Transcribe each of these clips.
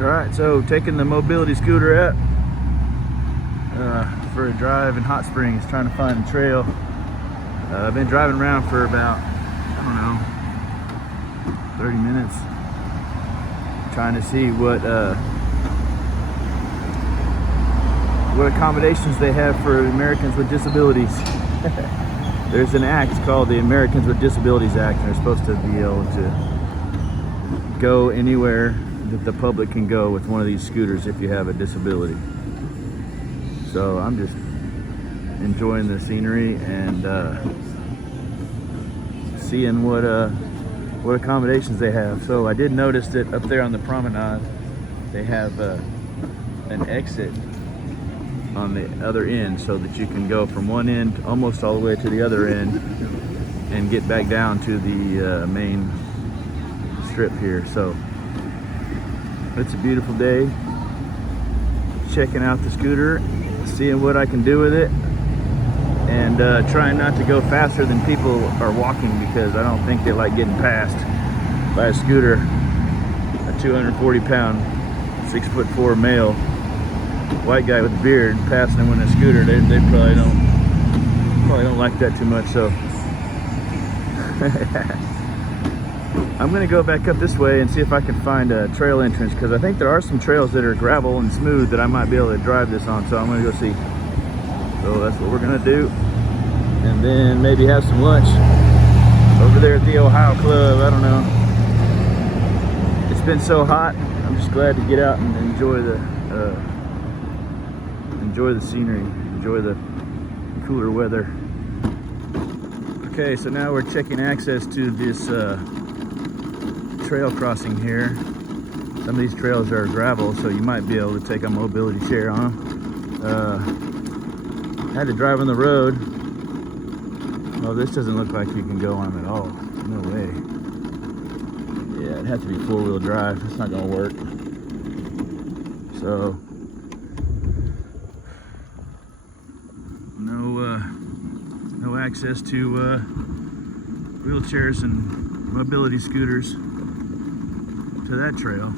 Alright, so taking the mobility scooter out for a drive in Hot Springs, trying to find a trail. I've been driving around for about, I don't know, 30 minutes, trying to see what accommodations they have for Americans with disabilities. There's an act called the Americans with Disabilities Act, and they're supposed to be able to go anywhere that the public can go with one of these scooters if you have a disability. So I'm just enjoying the scenery and seeing what accommodations they have. So I did notice that up there on the promenade they have an exit on the other end, so that you can go from one end almost all the way to the other end and get back down to the main strip here. So it's a beautiful day. Checking out the scooter, seeing what I can do with it, and trying not to go faster than people are walking, because I don't think they like getting passed by a scooter. A 240-pound, 6'4" male, white guy with a beard passing them on a scooter. They probably don't like that too much. So I'm gonna go back up this way and see if I can find a trail entrance, because I think there are some trails that are gravel and smooth that I might be able to drive this on. So I'm gonna go see. So that's what we're gonna do, and then maybe have some lunch over there at the Ohio Club. I don't know. It's been so hot. I'm just glad to get out and enjoy the scenery, enjoy the cooler weather. Okay, so now we're checking access to this trail crossing here. Some of these trails are gravel, so you might be able to take a mobility chair on them. Had to drive on the road. Oh, this doesn't look like you can go on them at all. No way. Yeah, it'd have to be four-wheel drive. It's not gonna work. So no access to wheelchairs and mobility scooters to that trail.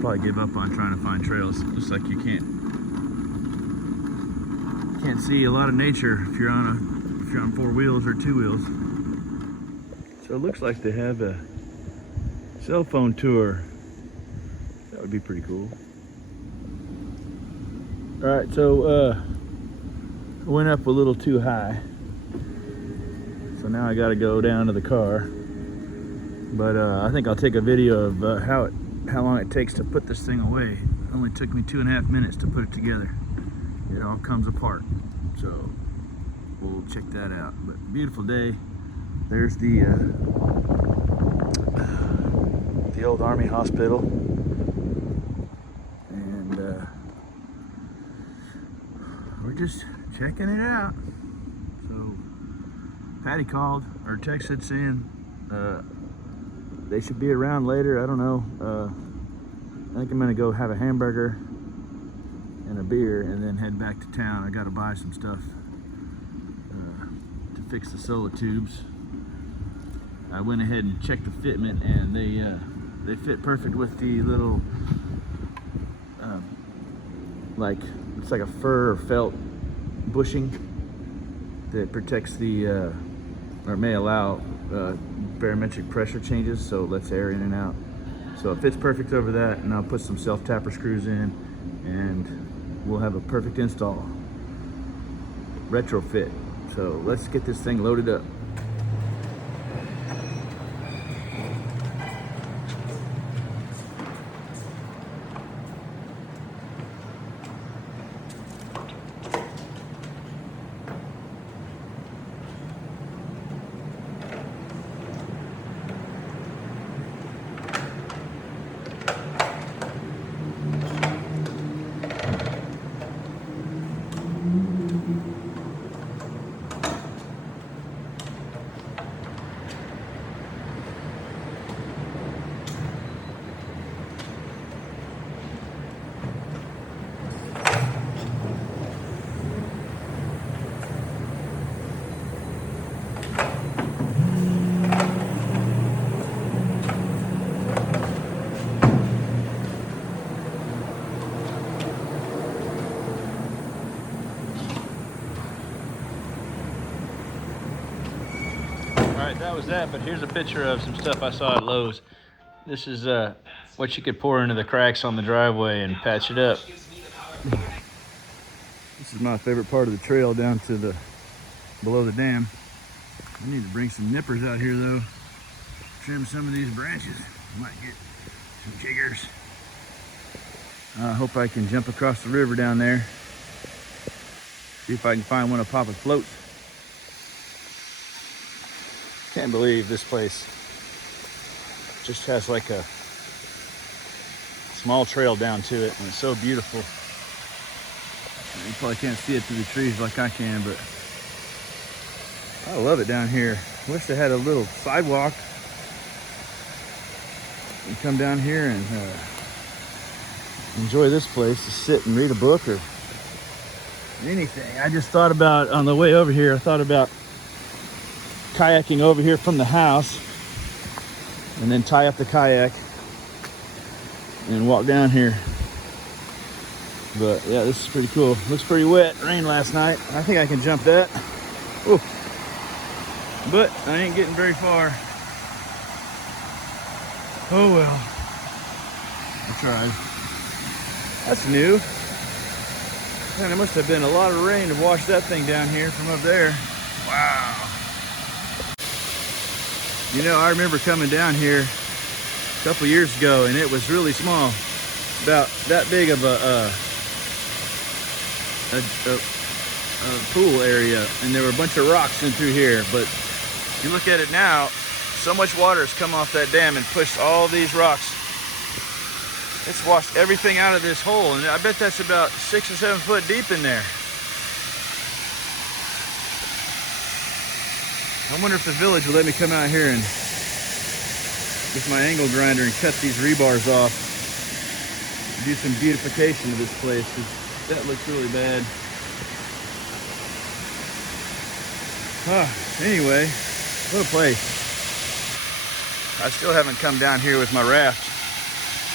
Probably give up on trying to find trails. Looks like you can't see a lot of nature if you're on four wheels or two wheels. So it looks like they have a cell phone tour. That would be pretty cool. All right, so I went up a little too high, so now I got to go down to the car. But I think I'll take a video of how long it takes to put this thing away. It only took me 2.5 minutes to put it together. It all comes apart, so we'll check that out. But beautiful day. There's the old Army hospital, and we're just checking it out. So Patty called or texted saying they should be around later. I don't know. I think I'm gonna go have a hamburger and a beer and then head back to town. I gotta buy some stuff to fix the solar tubes. I went ahead and checked the fitment, and they fit perfect with the little it's like a fur or felt bushing that protects the or may allow barometric pressure changes, so it lets air in and out. So it fits perfect over that, and I'll put some self-tapper screws in, and we'll have a perfect install. Retrofit. So let's get this thing loaded up. that was that, but here's a picture of some stuff I saw at Lowe's. This is what you could pour into the cracks on the driveway and patch it up. This is my favorite part of the trail down to the below the dam. I need to bring some nippers out here though. Trim some of these branches. Might get some jiggers. I hope I can jump across the river down there. See if I can find one of Papa's floats. Can't believe this place just has like a small trail down to it, and it's so beautiful. You probably can't see it through the trees like I can, but I love it down here. Wish they had a little sidewalk. You come down here and enjoy this place to sit and read a book or anything. I just thought about, on the way over here, I thought about kayaking over here from the house and then tie up the kayak and walk down here. But yeah, this is pretty cool. Looks pretty wet. Rained last night. I think I can jump that. Ooh. But I ain't getting very far. Oh well. I tried. That's new. Man, there must have been a lot of rain to wash that thing down here from up there. Wow. You know, I remember coming down here a couple years ago, and it was really small, about that big of a pool area, and there were a bunch of rocks in through here. But if you look at it now, so much water has come off that dam and pushed all these rocks. It's washed everything out of this hole, and I bet that's about 6 or 7 foot deep in there. I wonder if the village will let me come out here and with my angle grinder and cut these rebars off. Do some beautification of this place, because that looks really bad. Anyway, what a place. I still haven't come down here with my raft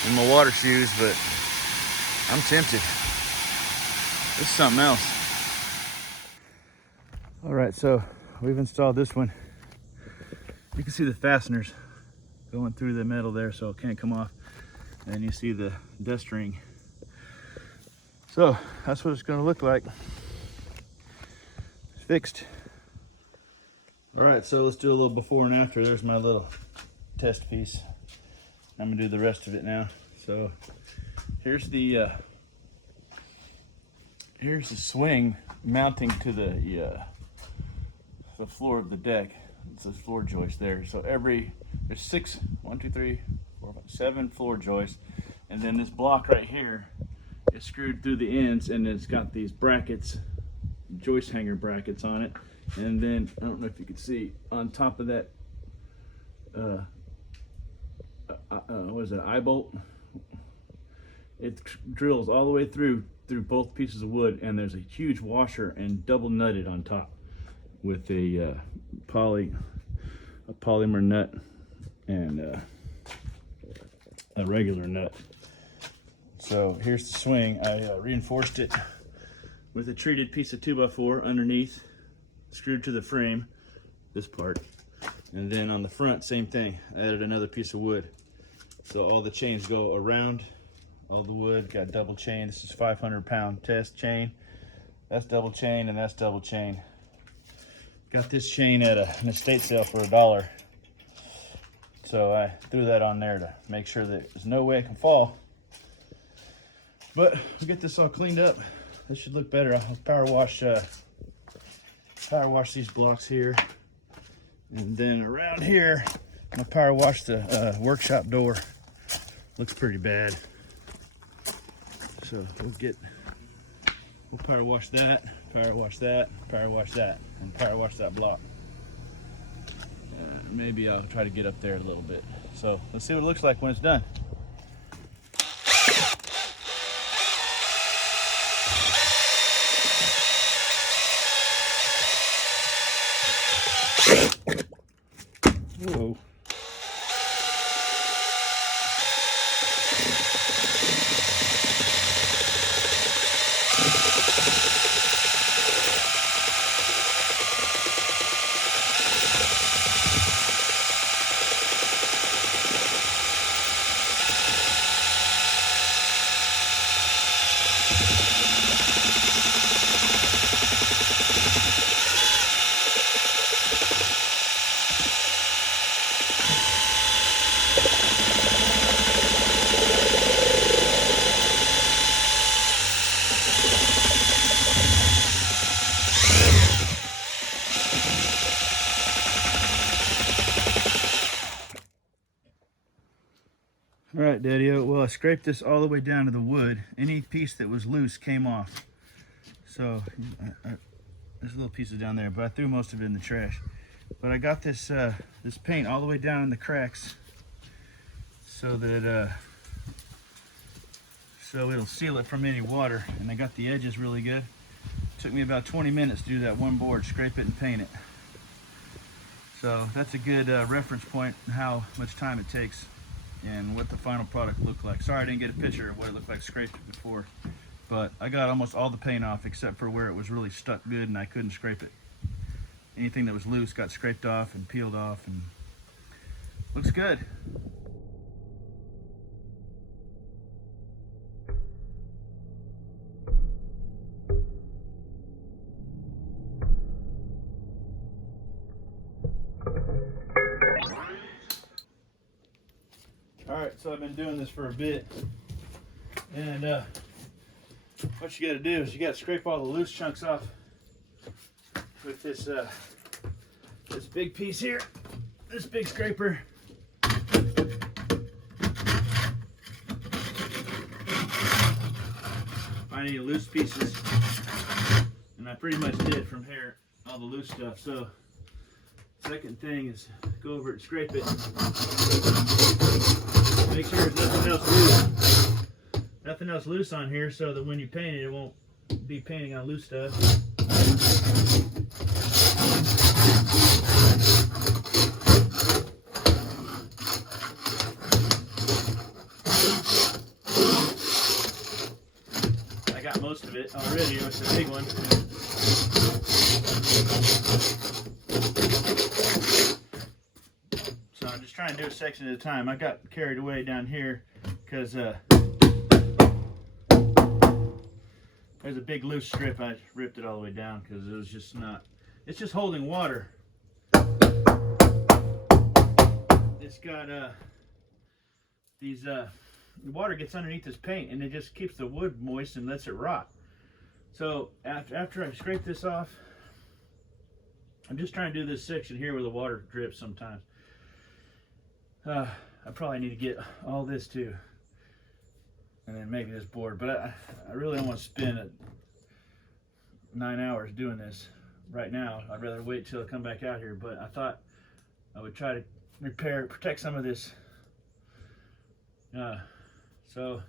and my water shoes, but I'm tempted. This is something else. All right, so we've installed this one. You can see the fasteners going through the metal there, so it can't come off. And you see the dust ring. So that's what it's gonna look like. It's fixed. All right, so let's do a little before and after. There's my little test piece. I'm gonna do the rest of it now. So here's the swing mounting to the floor of the deck. It's a floor joist there. So there's 6, 1, 2, 3, 4, 5, 7 floor joists, and then this block right here is screwed through the ends, and it's got these brackets, joist hanger brackets on it. And then I don't know if you can see on top of that. What is that, eye bolt? It drills all the way through both pieces of wood, and there's a huge washer and double nutted on top with a polymer nut and a regular nut. So here's the swing. I reinforced it with a treated piece of 2x4 underneath, screwed to the frame, this part. And then on the front, same thing. I added another piece of wood. So all the chains go around all the wood. Got double chain. This is 500-pound test chain. That's double chain, and that's double chain. Got this chain at an estate sale for $1. So I threw that on there to make sure that there's no way it can fall. But we'll get this all cleaned up. This should look better. I'll power wash these blocks here. And then around here, I'm gonna power wash the workshop door. Looks pretty bad. So we'll power wash that, power wash that, power wash that, and power wash that block. Maybe I'll try to get up there a little bit. So let's see what it looks like when it's done. Whoa. right, Daddy-O. Well, I scraped this all the way down to the wood. Any piece that was loose came off. So there's little pieces down there, but I threw most of it in the trash. But I got this this paint all the way down in the cracks, so that so it'll seal it from any water. And I got the edges really good. It took me about 20 minutes to do that one board, scrape it and paint it. So that's a good reference point on how much time it takes and what the final product looked like. Sorry I didn't get a picture of what it looked like scraped it before, but I got almost all the paint off except for where it was really stuck good and I couldn't scrape it. Anything that was loose got scraped off and peeled off, and looks good. Alright, so I've been doing this for a bit, and what you got to do is you got to scrape all the loose chunks off with this this big piece here, this big scraper. Find any loose pieces, and I pretty much did from here, all the loose stuff. So second thing is go over it and scrape it. Make sure there's nothing else loose. Nothing else loose on here, so that when you paint it, it won't be painting on loose stuff. I got most of it already. It's a big one. So I'm just trying to do a section at a time. I got carried away down here because there's a big loose strip. I ripped it all the way down because it was just not, it's just holding water. It's got these the water gets underneath this paint and it just keeps the wood moist and lets it rot. So after I scrape this off, I'm just trying to do this section here where the water drips sometimes. I probably need to get all this too, and then maybe this board, but I really don't want to spend 9 hours doing this right now. I'd rather wait till I come back out here, but I thought I would try to protect some of this. So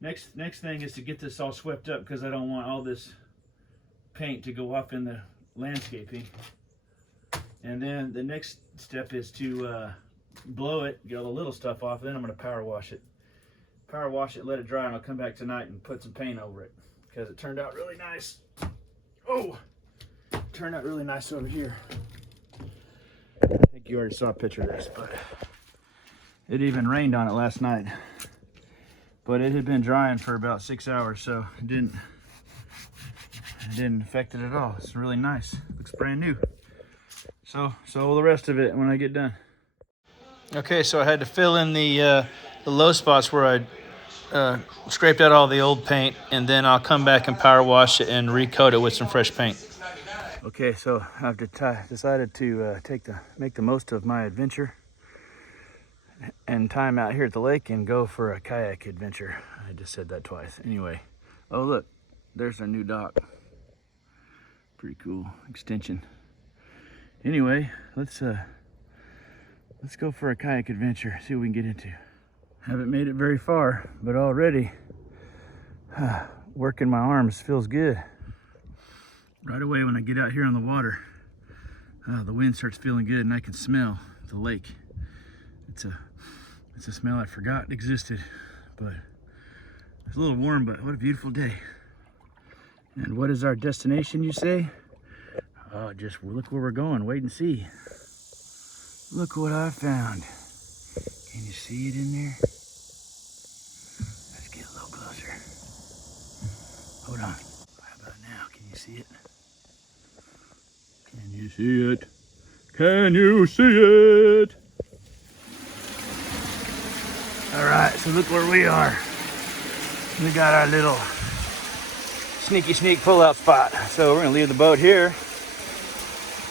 next thing is to get this all swept up, because I don't want all this paint to go off in the landscaping. And then the next step is to blow it, get all the little stuff off, then I'm going to power wash it. Power wash it, let it dry, and I'll come back tonight and put some paint over it, because it turned out really nice. Oh, it turned out really nice over here. I think you already saw a picture of this, but it even rained on it last night. But it had been drying for about 6 hours, so it didn't affect it at all. It's really nice. Looks brand new. So will the rest of it when I get done. Okay, so I had to fill in the low spots where I scraped out all the old paint, and then I'll come back and power wash it and recoat it with some fresh paint. Okay, so I've decided to make the most of my adventure and time out here at the lake and go for a kayak adventure. I just said that twice. Anyway, oh look, there's our new dock. Pretty cool extension. Anyway, let's go for a kayak adventure, see what we can get into. Haven't made it very far, but already working my arms feels good. Right away when I get out here on the water, the wind starts feeling good and I can smell the lake. It's a smell I forgot existed, but it's a little warm, but what a beautiful day. And what is our destination, you say? Oh, just look where we're going, wait and see. Look what I found. Can you see it in there? Let's get a little closer. Hold on. How about now? Can you see it? Can you see it? Can you see it? All right, so look where we are. We got our little sneak pull-out spot. So we're gonna leave the boat here.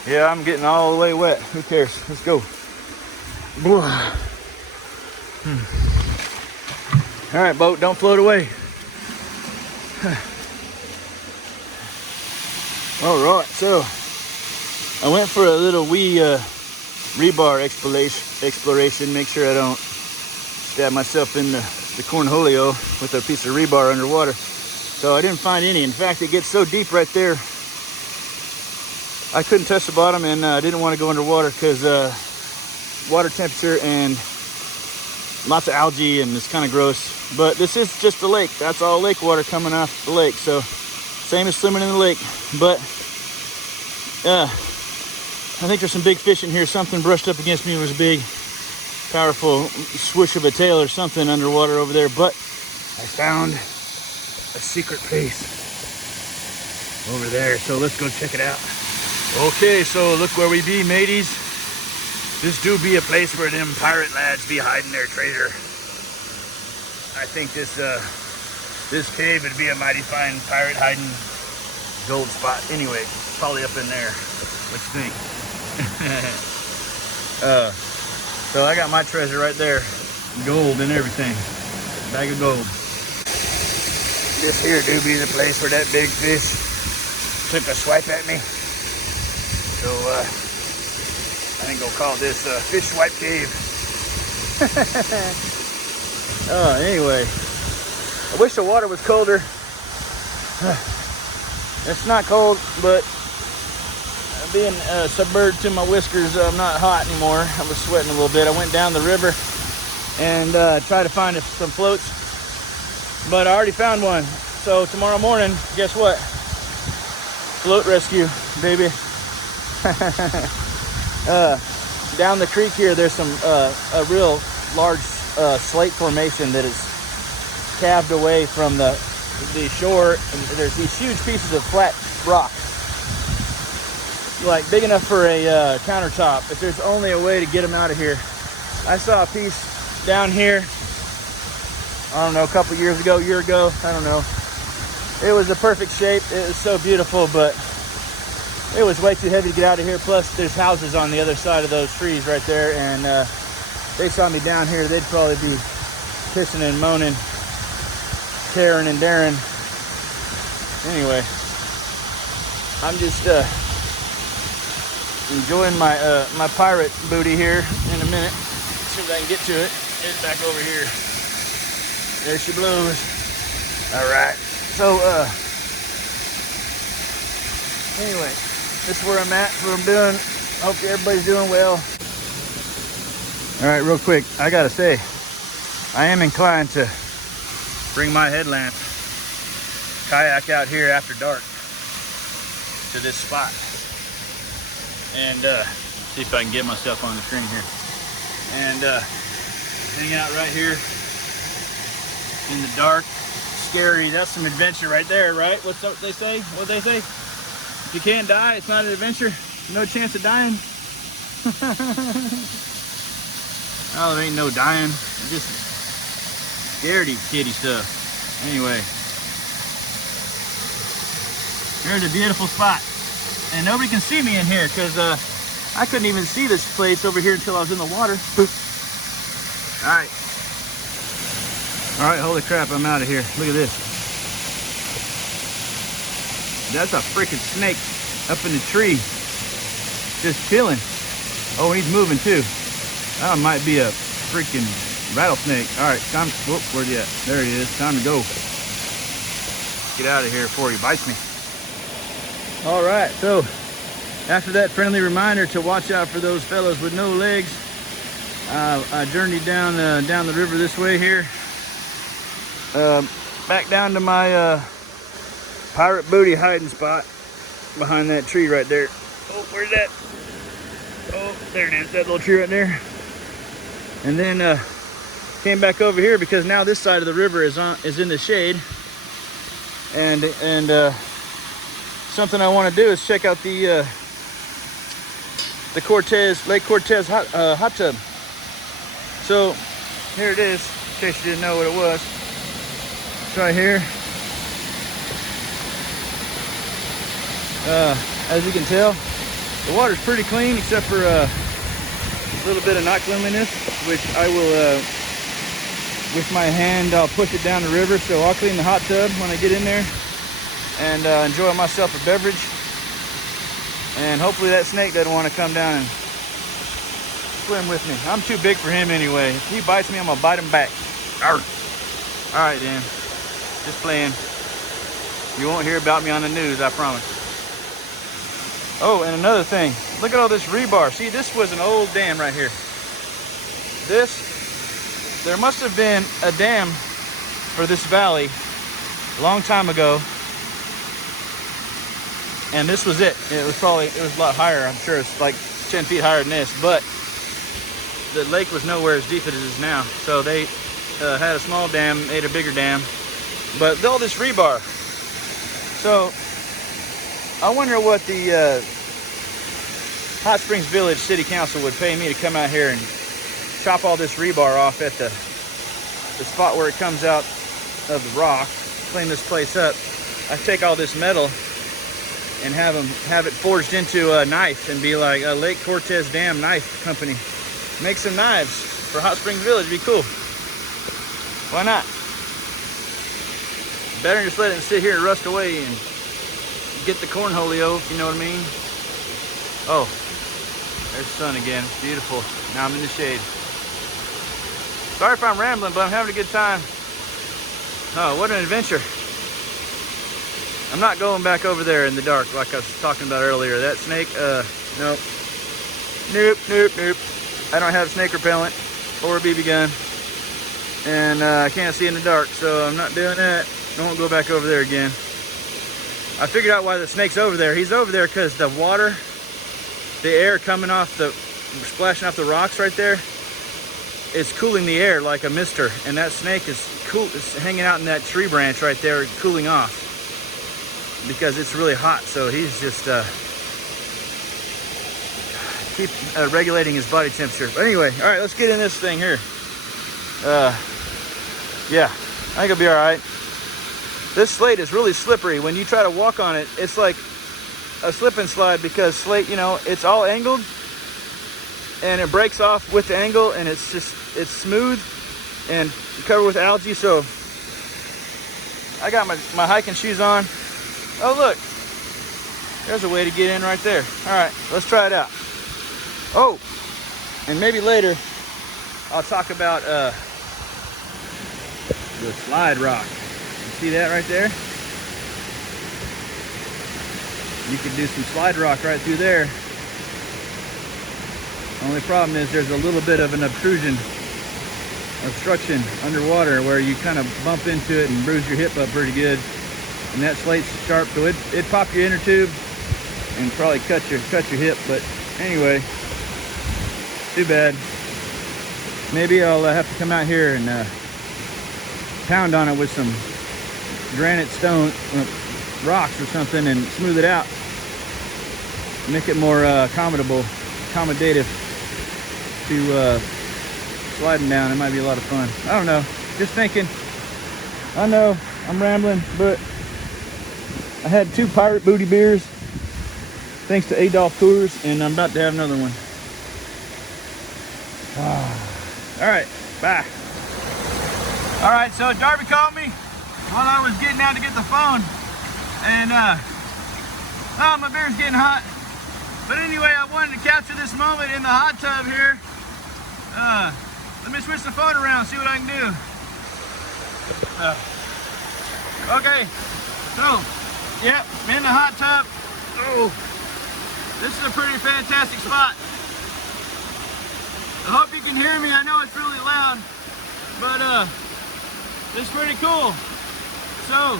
Yeah, I'm getting all the way wet. Who cares? Let's go. All right, boat, don't float away. All right, so I went for a little wee rebar exploration. Make sure I don't stab myself in the cornholio with a piece of rebar underwater. So I didn't find any. In fact, it gets so deep right there, I couldn't touch the bottom, and I didn't want to go underwater because water temperature and lots of algae, and it's kind of gross. But this is just a lake. That's all lake water coming off the lake. So same as swimming in the lake. But I think there's some big fish in here. Something brushed up against me. It was a big, powerful swoosh of a tail or something underwater over there. But I found a secret place over there. So let's go check it out. Okay, so look where we be, mateys. This do be a place where them pirate lads be hiding their treasure. I think this cave would be a mighty fine pirate hiding gold spot. Anyway, probably up in there. What you think? So I got my treasure right there. Gold and everything. Bag of gold. This here do be the place where that big fish took a swipe at me. So I think we'll call this Fish Swipe Cave. Anyway, I wish the water was colder. It's not cold, but being submerged to my whiskers, I'm not hot anymore. I was sweating a little bit. I went down the river and tried to find some floats, but I already found one. So tomorrow morning, guess what? Float rescue, baby. Down the creek here, there's some a real large slate formation that is calved away from the shore, and there's these huge pieces of flat rock, like big enough for a countertop. If there's only a way to get them out of here. I saw a piece down here, I don't know, a couple years ago, year ago, I don't know. It was a perfect shape. It was so beautiful, but it was way too heavy to get out of here. Plus, there's houses on the other side of those trees right there, and they saw me down here, they'd probably be pissing and moaning, tearing and daring. Anyway, I'm just enjoying my my pirate booty here in a minute. As soon as I can get to it, it's back over here. There she blows. All right. So anyway, this is where I'm at. That's what I'm doing. Hope everybody's doing well. All right, real quick, I gotta say, I am inclined to bring my headlamp, kayak out here after dark to this spot, and see if I can get myself on the screen here, and hang out right here in the dark. Scary. That's some adventure right there, right? What's what they say? What they say? If you can't die, it's not an adventure. No chance of dying. Oh, there ain't no dying. Just scaredy kitty stuff. Anyway, here's a beautiful spot, and nobody can see me in here because I couldn't even see this place over here until I was in the water. All right. All right, holy crap, I'm out of here. Look at this. That's a freaking snake up in the tree, just chilling. Oh, and he's moving too. That might be a freaking rattlesnake. All right, time, whoop, where'd he at? There he is, time to go. Get out of here before he bites me. All right, so after that friendly reminder to watch out for those fellows with no legs, I journeyed down the river this way here. Back down to my pirate booty hiding spot behind that tree right there. Oh, where's that? Oh, there it is, that little tree right there. And then came back over here because now this side of the river is in the shade. And something I want to do is check out the Lake Cortez hot tub. So here it is, in case you didn't know what it was. It's right here. As you can tell, the water's pretty clean except for a little bit of not cleanliness, which I will with my hand, I'll push it down the river. So I'll clean the hot tub when I get in there and enjoy myself a beverage. And hopefully that snake doesn't want to come down and swim with me. I'm too big for him anyway. If he bites me, I'm gonna bite him back. Arr. All right, then. Just playing. You won't hear about me on the news, I promise. Oh, and another thing. Look at all this rebar. See, this was an old dam right here. There must have been a dam for this valley a long time ago. And this was it. It was a lot higher. I'm sure it's like 10 feet higher than this, but the lake was nowhere as deep as it is now. So they had a small dam, made a bigger dam, but all this rebar. So I wonder what the Hot Springs Village City Council would pay me to come out here and chop all this rebar off at the spot where it comes out of the rock, clean this place up. I take all this metal and have it forged into a knife and be like a Lake Cortez Dam Knife Company. Make some knives for Hot Springs Village. Be cool. Why not? Better than just let it sit here and rust away and get the cornholio, if you know what I mean. Oh, there's the sun again. It's beautiful. Now I'm in the shade. Sorry if I'm rambling, but I'm having a good time. Oh, what an adventure. I'm not going back over there in the dark like I was talking about earlier. That snake, nope. Nope. I don't have snake repellent or a BB gun. And I can't see in the dark, so I'm not doing that. I won't go back over there again. I figured out why the snake's over there. He's over there because the water, the air coming off splashing off the rocks right there, is cooling the air like a mister. And that snake is hanging out in that tree branch right there, cooling off because it's really hot. So he's just keep regulating his body temperature. But anyway, all right, let's get in this thing here. Yeah, I think it'll be all right. This slate is really slippery. When you try to walk on it, it's like a slip and slide because slate, you know, it's all angled and it breaks off with the angle, and it's smooth and covered with algae. So I got my hiking shoes on. Oh, look, there's a way to get in right there. All right, let's try it out. Oh, and maybe later I'll talk about the slide rock. You see that right there? You could do some slide rock right through there. Only problem is there's a little bit of an obstruction underwater where you kind of bump into it and bruise your hip up pretty good. And that slate's sharp, so it'd pop your inner tube and probably cut your hip. But anyway, too bad. Maybe I'll have to come out here and pound on it with some granite stone rocks or something and smooth it out, make it more accommodative to sliding down. It might be a lot of fun. I don't know, just thinking. I know I'm rambling, but I had 2 Pirate Booty beers thanks to Adolph Coors, and I'm about to have another one. All right, bye. All right, so Darby called me while I was getting out to get the phone, and oh, my beer's getting hot. But anyway, I wanted to capture this moment in the hot tub here. Let me switch the phone around, see what I can do. Okay, so, yep, in the hot tub. Oh, this is a pretty fantastic spot. I hope you can hear me. I know it's really loud, but it's pretty cool. So,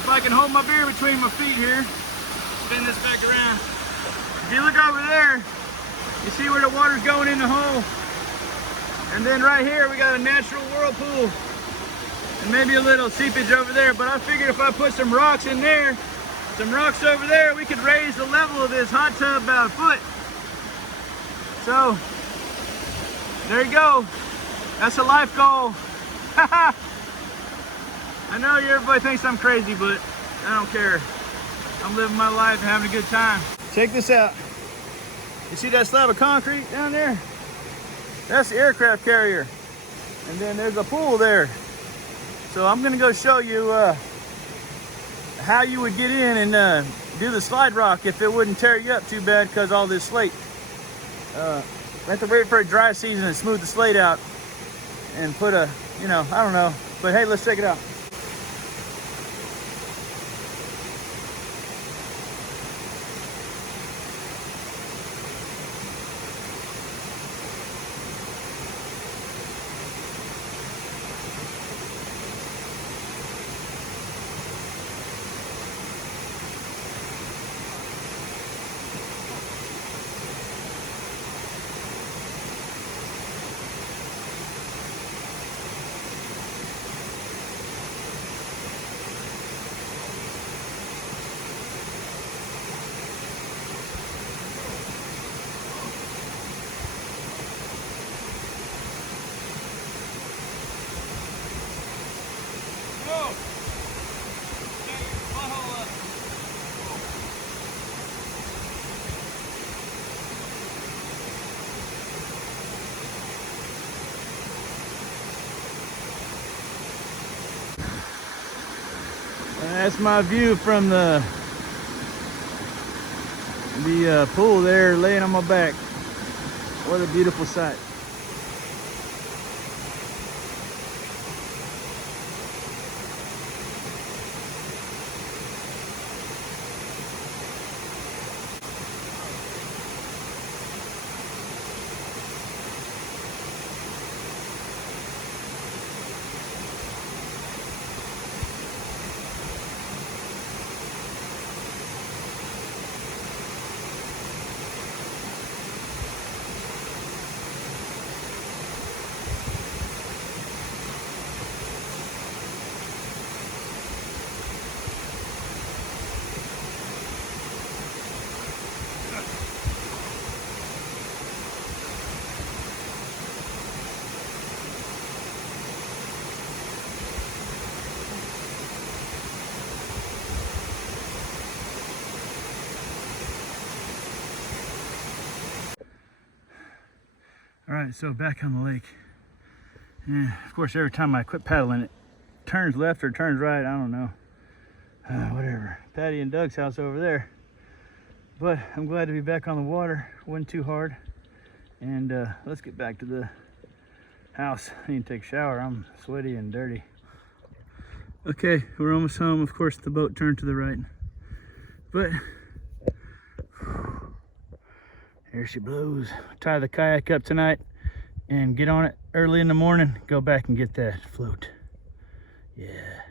if I can hold my beer between my feet here, spin this back around. If you look over there, you see where the water's going in the hole. And then right here, we got a natural whirlpool. And maybe a little seepage over there. But I figured if I put some rocks in there, some rocks over there, we could raise the level of this hot tub about a foot. So, there you go. That's a life goal. I know everybody thinks I'm crazy, but I don't care. I'm living my life and having a good time. Check this out. You see that slab of concrete down there? That's the aircraft carrier. And then there's a pool there. So I'm gonna go show you how you would get in and do the slide rock if it wouldn't tear you up too bad because all this slate. We have to wait for a dry season and smooth the slate out and put a, you know, I don't know. But hey, let's check it out. And that's my view from the pool there, laying on my back. What a beautiful sight. All right, so back on the lake. And of course, every time I quit paddling, it turns left or turns right. I don't know. Whatever. Patty and Doug's house over there. But I'm glad to be back on the water. Wasn't too hard. And let's get back to the house. I need to take a shower. I'm sweaty and dirty. Okay, we're almost home. Of course, the boat turned to the right. But here she blows. Tie the kayak up tonight and get on it early in the morning. Go back and get that float. Yeah.